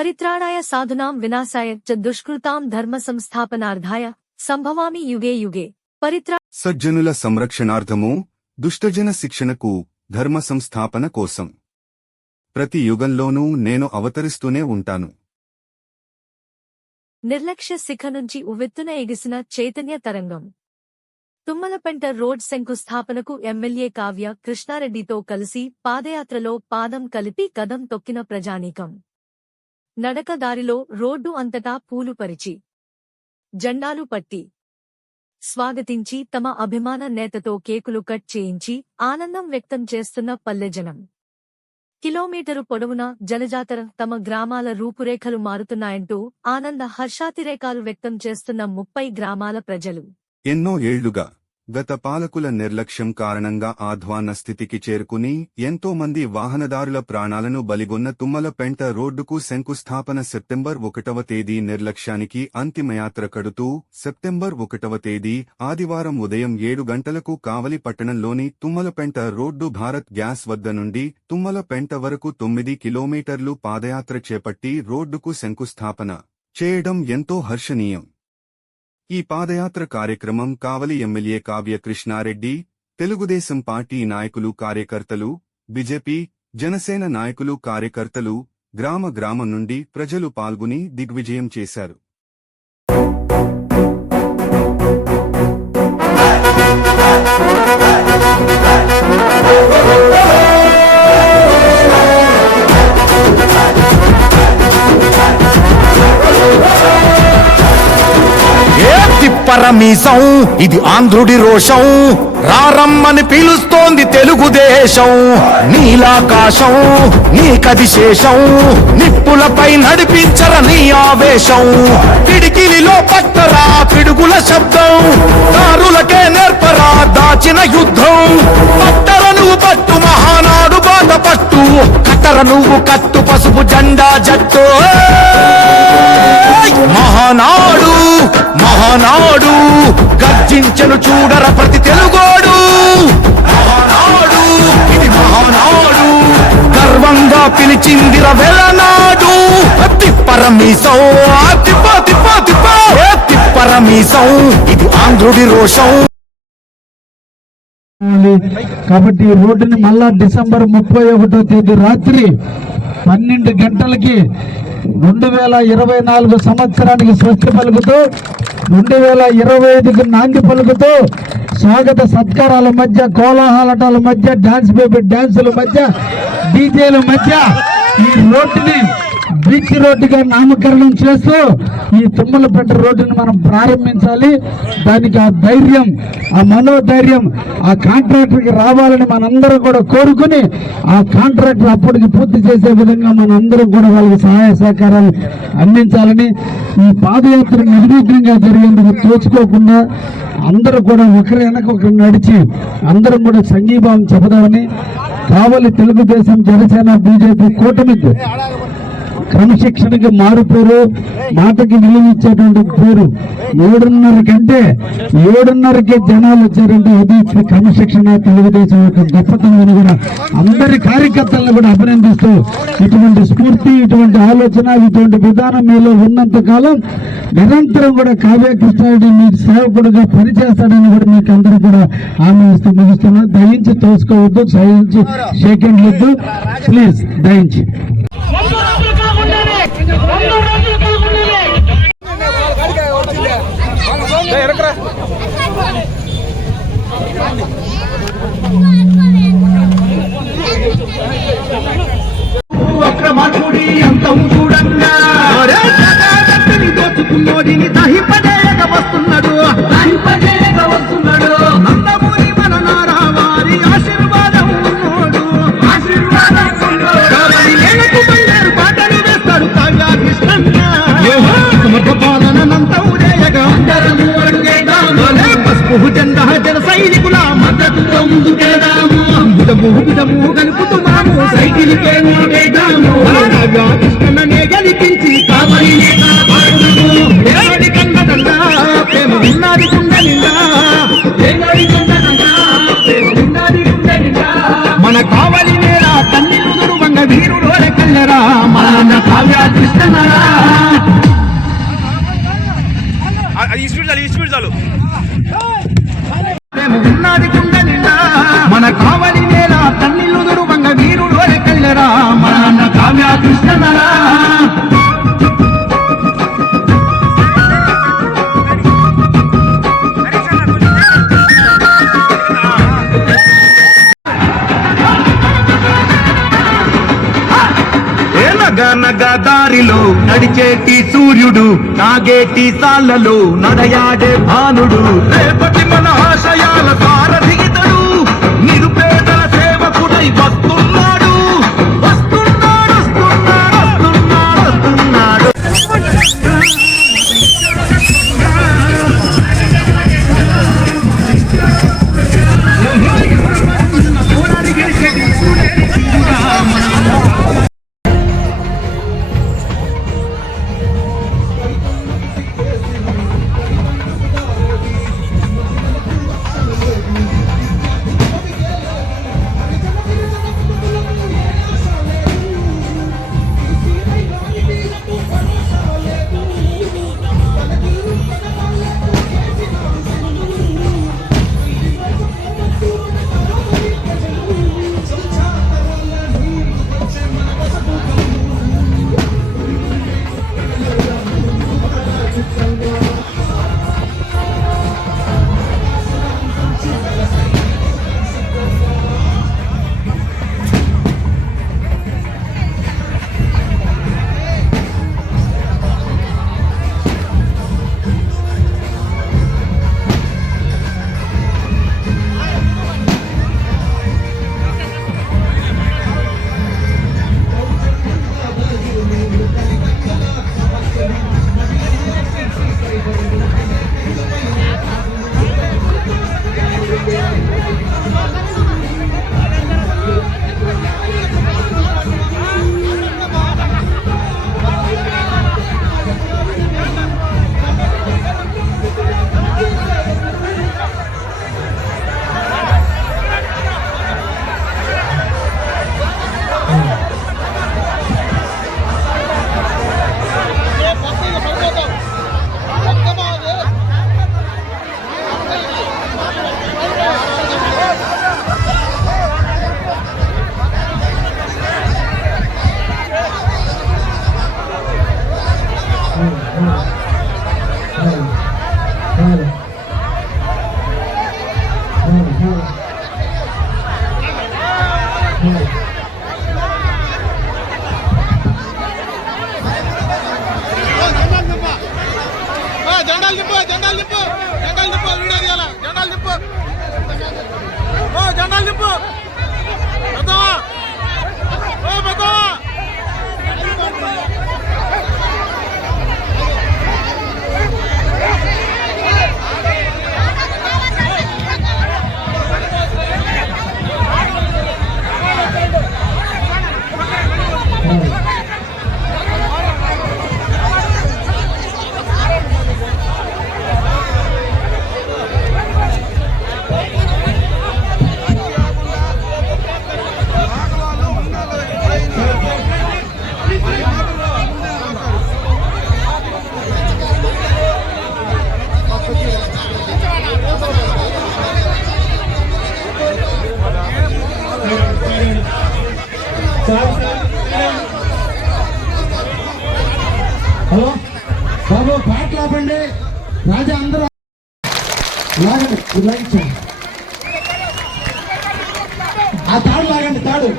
పరిత్రాణాయ సాధునాం వినాశాయ చ దుష్కృతాం ధర్మ సంస్థాపనార్థాయ సంభవామి యుగే యుగే. సజ్జనుల సంరక్షణార్థము, దుష్టజన శిక్షణకు, ధర్మ సంస్థాపన కోసం ప్రతి యుగంలోనూ నేను అవతరిస్తూనే ఉంటాను. నిర్లక్ష్య శిఖ నుంచి ఉవ్వెత్తున ఎగిసిన చైతన్య తరంగం. తుమ్మలపెంట రోడ్ శంకుస్థాపనకు ఎమ్మెల్యే కావ్య కృష్ణారెడ్డితో కలిసి పాదయాత్రలో పాదం కలిపి కదం తొక్కిన ప్రజానీకం. నడకదారిలో రోడ్డు అంతటా పూలు పరిచి, జెండాలు పట్టి స్వాగతించి తమ అభిమాన నేతతో కేకులు కట్ చేయించి ఆనందం వ్యక్తం చేస్తున్న పల్లెజనం. కిలోమీటరు పొడవునా జనజాతర తమ గ్రామాల రూపురేఖలు మారుతున్నాయంటూ ఆనంద హర్షాతిరేకాలు వ్యక్తం చేస్తున్న 30 గ్రామాల ప్రజలు. ఎన్నో ఏళ్లుగా గత పాలకుల నిర్లక్ష్యం కారణంగా ఆధ్వాన్న స్థితికి చేరుకుని ఎంతో మంది వాహనదారుల ప్రాణాలను బలిగొన్న తుమ్మలపెంట రోడ్డుకు శంకుస్థాపన సెప్టెంబర్ 1వ తేదీ నిర్లక్ష్యానికి అంతిమయాత్ర కడుతూ సెప్టెంబర్ 1వ తేదీ ఆదివారం ఉదయం 7 గంటలకు కావలి పట్టణంలోని తుమ్మలపెంట రోడ్డు భారత్ గ్యాస్ వద్ద నుండి తుమ్మలపెంట వరకు 9 కిలోమీటర్లు పాదయాత్ర చేపట్టి రోడ్డుకు శంకుస్థాపన చేయడం ఎంతో హర్షణీయం. ఈ పాదయాత్ర కార్యక్రమం కావలి ఎమ్మెల్యే కావ్య కృష్ణారెడ్డి, తెలుగుదేశం పార్టీ నాయకులు కార్యకర్తలు, బీజేపీ, జనసేన నాయకులు కార్యకర్తలు, గ్రామం నుండి ప్రజలు పాల్గొని దిగ్విజయం చేశారు. పరమీసం ఇది ఆంధ్రుడి రోషం, రారమ్మని పిలుస్తోంది తెలుగుదేశం. నీలాకాశం నీకది శేషం, నిప్పులపై నడిపించర నీ ఆవేశం. పిడికిలిలో పట్టరా పిడుగుల శబ్దం, దారులకే నేర్పరా దాచిన యుద్ధం. పట్టర నువ్వు పట్టు మహానాడు బాట పట్టు, కట్టర నువ్వు కట్టు పసుపు జెండా జట్టు. మహానాడు మహానాడు గర్జించను చూడర ప్రతి తెలుగోడు. మహానాడు ఇది మహానాడు, గర్వంగా పిలిచిందిర వెలనాడు. తిప్పరమీసం తిప్పరమీసం ఇది ఆంధ్రుడి రోషం. కాబట్టి ఈ రోడ్డుని మళ్ళా డిసెంబర్ 31వ తేదీ రాత్రి 12 గంటలకి 2024 సంవత్సరానికి స్వస్తి పలుకుతూ 2025కు నాంది పలుకుతూ స్వాగత సత్కారాల మధ్య, కోలాహలాటాల మధ్య, డాన్స్ బేబీ డాన్సుల మధ్య, డీజేల మధ్య ఈ రోడ్డుని బీచ్ రోడ్డుగా నామకరణం చేస్తూ ఈ తుమ్మలపెంట రోడ్డుని మనం ప్రారంభించాలి. దానికి ఆ ధైర్యం, ఆ మనోధైర్యం ఆ కాంట్రాక్టర్కి రావాలని మనందరం కూడా కోరుకుని ఆ కాంట్రాక్టర్ అప్పటికి పూర్తి చేసే విధంగా మనందరం కూడా వాళ్ళకి సహాయ సహకారాలు అందించాలని, ఈ పాదయాత్ర నిర్విఘ్నంగా జరిగేందుకు తోచుకోకుండా అందరూ కూడా ఒకరి వెనక ఒకరు నడిచి అందరం కూడా సంఘీభావం చెప్పదామని కావలి తెలుగుదేశం, జనసేన, బీజేపీ కూటమికి క్రమశిక్షణకి మారు పేరు, మాటకి విలువిచ్చేటువంటి పేరు. 7:30కే జనాలు వచ్చారంటే ఇది క్రమశిక్షణ, తెలుగుదేశం యొక్క గొప్పతనం కూడా అందరి కార్యకర్తలను కూడా అభినందిస్తూ ఇటువంటి స్ఫూర్తి, ఇటువంటి ఆలోచన, ఇటువంటి విధానం మీలో ఉన్నంత కాలం నిరంతరం కూడా కావ్య కృష్ణారెడ్డి మీకు సేవకుడుగా పనిచేస్తాడని కూడా మీకు అందరూ కూడా హామీ ఇస్తూ ముగిస్తున్నారు. దయించి తోసుకోవద్దు, దయించి సెకండ్ వద్దు ప్లీజ్, దయించి. ఒక్కమాటుడి అంతం చూడంగా దోచుకున్నోడిని దహిపజేయక వస్తున్నాడు, నందమూరి మన నారావారి ఆశీర్వాదం ఉన్నోడు, బయలుదేరు పాటలు వేస్తాడు కావ్య కృష్ణన్న. సమర్థ పాలన నంతం చేయగా పసుపు జెండా జన సైనికుల మద్దతుతో ముందుకెళ్దాము. విధము కలుపుతున్నాము, సైకిల్ కృష్ణనే గెలిపించి కావలినే కాపాడుదాము. కన్న ఉన్నది గుండె నిండా మన కావలి నేల తన్నిల్లు దురువంగ వీరుడు కల్లరా మన అన్న కావ్య కృష్ణనరా నగ దారిలో నడిచేటి సూర్యుడు నాగేటి సాళ్లలో నడయాడే భానుడు రేపటి మన ఆశయాల సారథిగితడు నిరుపేదల సేవకుడై వస్తున్నాడు వస్తున్నాడు వస్తున్నాడు వస్తున్నాడు వస్తున్నాడు హలో బాబు పాటలు ఆపండి రాజా అందరూ లాగండి ఆ తాడు లాగండి తాడు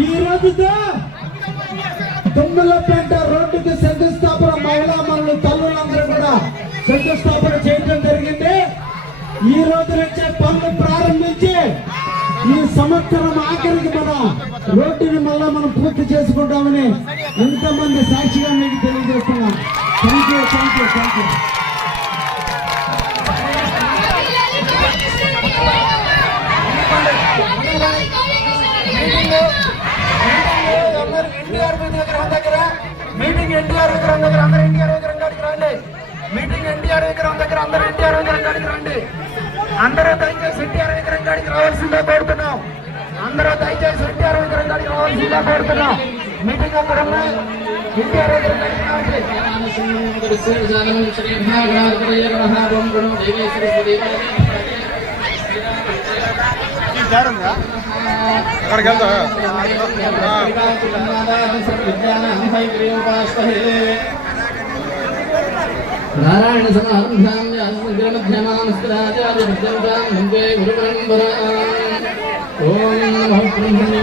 ఈ రోజుతో తుమ్మలపేట రోడ్డుకి శంకుస్థాపన మహిళా మనులు తల్లులందరూ కూడా శంకుస్థాపన చేయడం జరిగింది. ఈ రోజు నుంచే పనులు ప్రారంభించి ఈ సంవత్సరం ఆఖరికి మనం రోడ్డుని మళ్ళా మనం పూర్తి చేసుకుంటామని ఎంతమంది సాక్షిగా మీకు తెలియజేస్తున్నాం. Thank you. మీటింగ్ ఎన్టీఆర్ విగ్రహం దగ్గర అందరూ ఎన్టీఆర్ విగ్రహం కాడికి రండి. మీటింగ్ ఎన్టీఆర్ విగ్రహం దగ్గర అందరూ ఎన్టీఆర్ విగ్రహం కాడికి రండి. అందరూ దయచేసి ఎన్టీఆర్ విగ్రహం కాడికి రావాల్సిందే కోరుతున్నాం. అందరూ దయచేసి ఎన్టీఆర్ విగ్రహం కాడికి రావాల్సిందే కోరుతున్నాం. మీటింగ్ అక్కడ ఉన్నాయి. ఎన్టీఆర్ విగ్రహం కాడికి రండి. అక్కడికి వెళ్తా నారాయణ సమారంభాంధ్యాచార్య గురు పరంపర ఓం నమః బ్రహ్మణ్య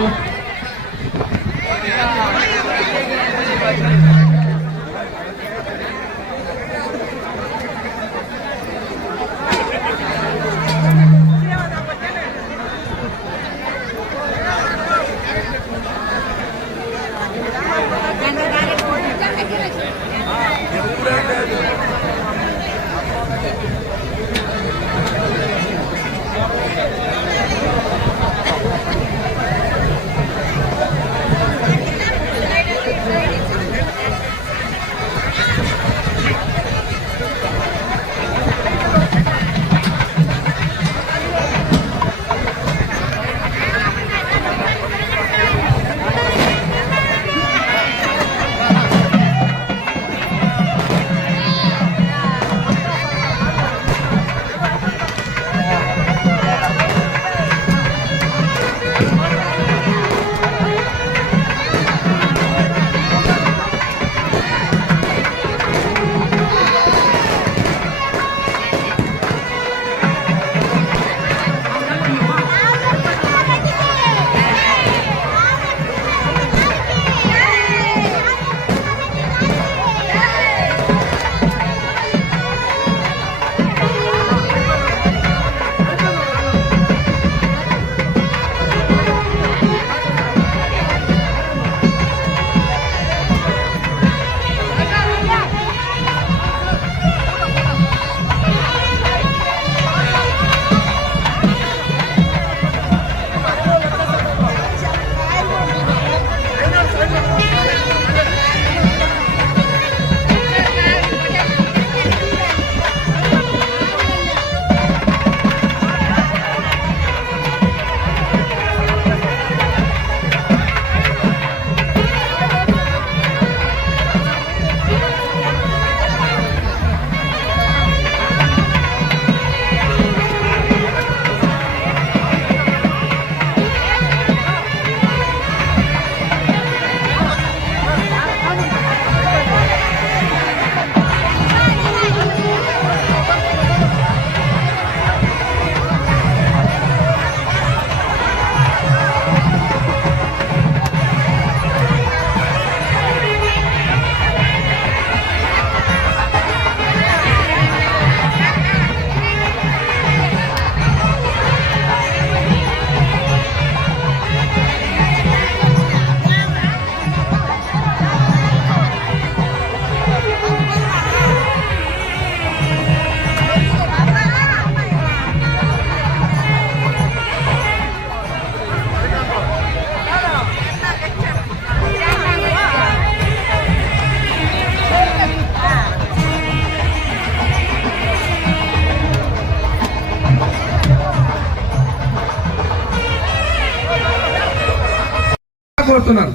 కోరుతున్నాను.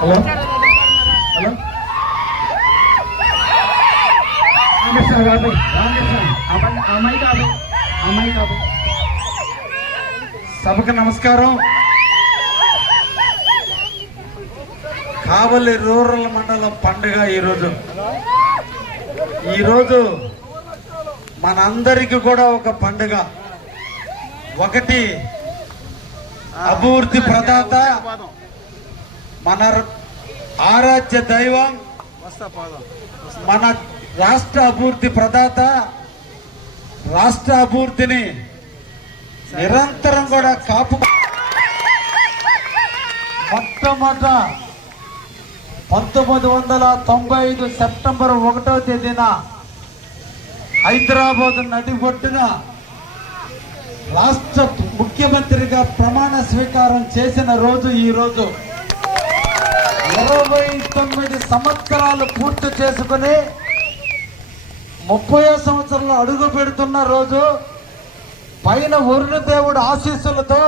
హలో హలో సభకు నమస్కారం. కావలి రూరల్ మండలం పండుగ ఈరోజు మనందరికీ కూడా ఒక పండుగ. ఒకటి అభివృద్ధి ప్రదాత, మన ఆరాధ్య దైవం, మన రాష్ట్ర అభివృద్ధి ప్రదాత, రాష్ట్ర అభివృద్ధిని నిరంతరం కూడా కాపు మొట్టమొదట 1995 సెప్టెంబర్ 1వ తేదీన హైదరాబాద్ నడిబొడ్డున రాష్ట్ర ముఖ్యమంత్రిగా ప్రమాణ స్వీకారం చేసిన రోజు ఈ రోజు. 29 సంవత్సరాలు పూర్తి చేసుకుని 30వ సంవత్సరంలో అడుగు పెడుతున్న రోజు. పైన వరుణ దేవుడు ఆశీస్సులతో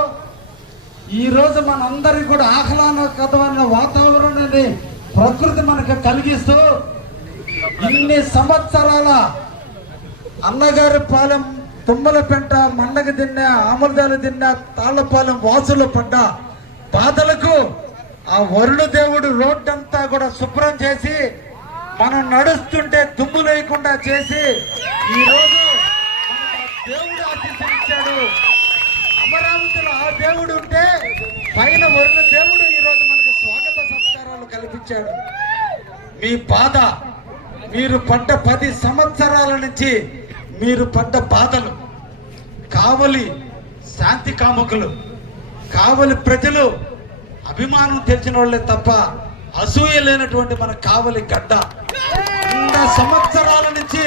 ఈ రోజు మనందరికీ కూడా ఆహ్లాదకరమైన వాతావరణాన్ని ప్రకృతి మనకు కలిగిస్తూ ఇన్ని సంవత్సరాల అన్నగారి పాలెం, తుమ్మలపెంట, మండగ దిన్న, ఆమలదాల దిన్న, తాళ్లపాలెం వాసులు పడ్డ బాధలకు ఆ వరుణ దేవుడు రోడ్డంతా కూడా శుభ్రం చేసి మనం నడుస్తుంటే దుమ్ము లేకుండా చేసి ఈ రోజు దేవుడు ఆశీస్సులిచ్చాడు. అమరావతిలో ఆ దేవుడు ఉంటే పైన వరుణ దేవుడు ఈ రోజు మనకు స్వాగత సత్కారాలు కల్పించాడు. మీ బాధ, మీరు పడ్డ 10 సంవత్సరాల నుంచి మీరు పడ్డ బాధలు, కావలి శాంతి కాముకులు, కావలి ప్రజలు అభిమానం తెలిసిన వాళ్ళే తప్ప అసూయ లేనటువంటి మన కావలి గడ్డ 100 సంవత్సరాల నుంచి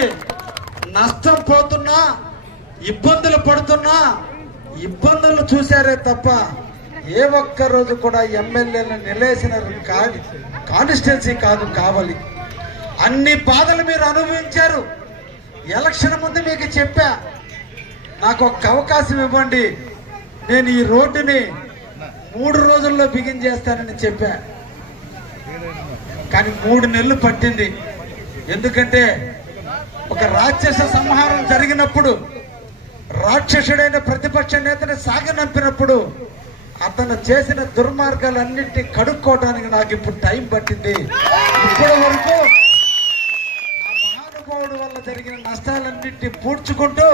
నష్టం పోతున్నా, ఇబ్బందులు పడుతున్నా, ఇబ్బందులు చూశారే తప్ప ఏ ఒక్క రోజు కూడా ఎమ్మెల్యేలను నిలేసిన కాన్స్టిట్యున్సీ కాదు కావలి. అన్ని బాధలు మీరు అనుభవించారు. ఎలక్షన్ ముందు మీకు చెప్పా, నాకు ఒక అవకాశం ఇవ్వండి, నేను ఈ రోడ్డుని 3 రోజుల్లో బిగిన్ చేస్తానని చెప్పా. కానీ 3 నెలలు పట్టింది. ఎందుకంటే ఒక రాక్షస సంహారం జరిగినప్పుడు, రాక్షసుడైన ప్రతిపక్ష నేతని సాగనంపినప్పుడు అతను చేసిన దుర్మార్గాలన్నింటినీ కడుక్కోవడానికి నాకు ఇప్పుడు టైం పట్టింది. ఇప్పటి వరకు ఆ మహానుభావుడు వల్ల జరిగిన నష్టాలన్నింటినీ పూడ్చుకుంటూ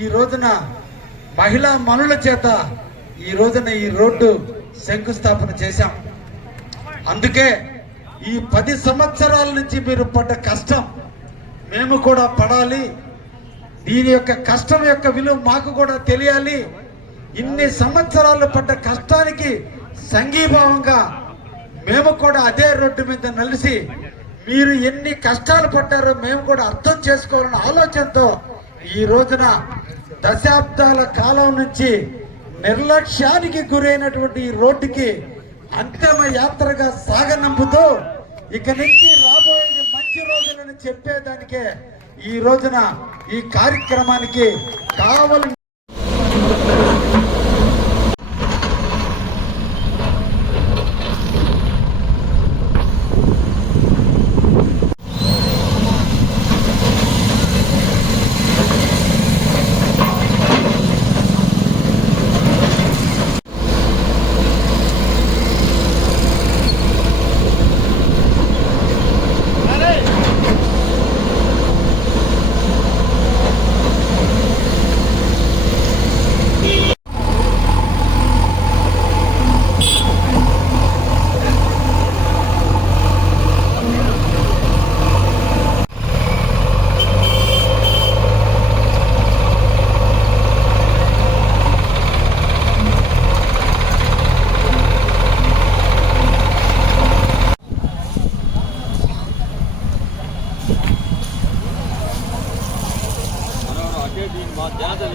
ఈ రోజున మహిళా మనుల చేత ఈ రోజున ఈ రోడ్డు శంకుస్థాపన చేశాం. అందుకే ఈ 10 సంవత్సరాల నుంచి మీరు పడ్డ కష్టం మేము కూడా పడాలి. దీని యొక్క కష్టం యొక్క విలువ మాకు కూడా తెలియాలి. ఇన్ని సంవత్సరాలు పడ్డ కష్టానికి సంఘీభావంగా మేము కూడా అదే రోడ్డు మీద నలిసి మీరు ఎన్ని కష్టాలు పడ్డారో మేము కూడా అర్థం చేసుకోవాలన్న ఆలోచనతో ఈ రోజున దశాబ్దాల కాలం నుంచి నిర్లక్ష్యానికి గురైనటువంటి ఈ రోడ్డుకి అంతిమ యాత్రగా సాగనంపుతూ ఇక నుంచి రాబోయేది మంచి రోజులని చెప్పేదానికే ఈ రోజున ఈ కార్యక్రమానికి కావలి మా జాతర